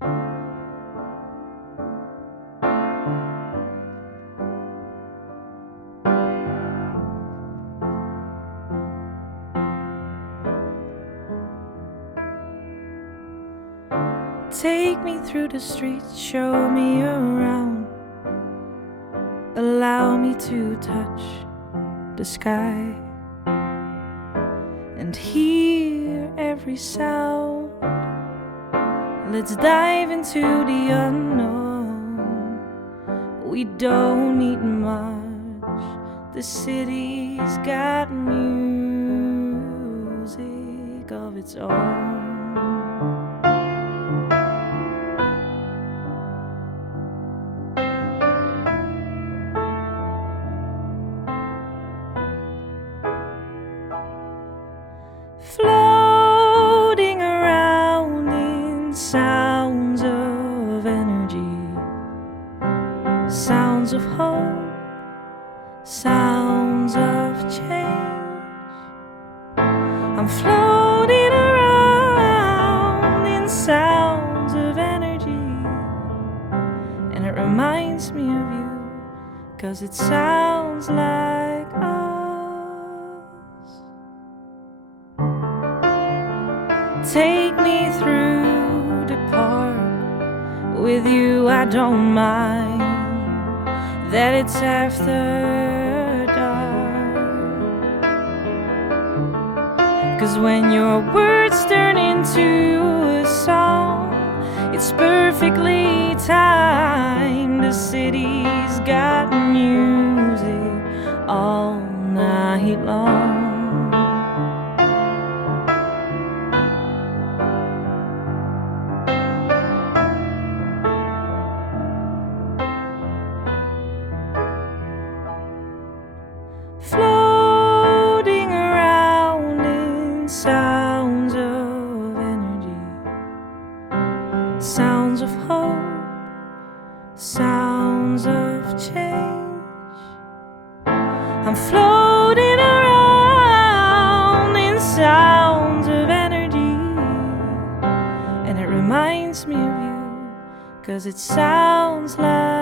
Take me through the streets, show me around. Allow me to touch the sky and hear every sound. Let's dive into the unknown. We don't need much. The city's got music of its own. Floating around in sounds of energy, sounds of hope, sounds of change. I'm floating around in sounds of energy, and it reminds me of you, 'cause it sounds like us. Take me through the park. With you I don't mind that it's after dark, 'cause when your words turn into a song, it's perfectly timed. The city's got music all night long. Floating around in sounds of energy, sounds of hope, sounds of change. I'm floating around in sounds of energy, and it reminds me of you, 'cause it sounds like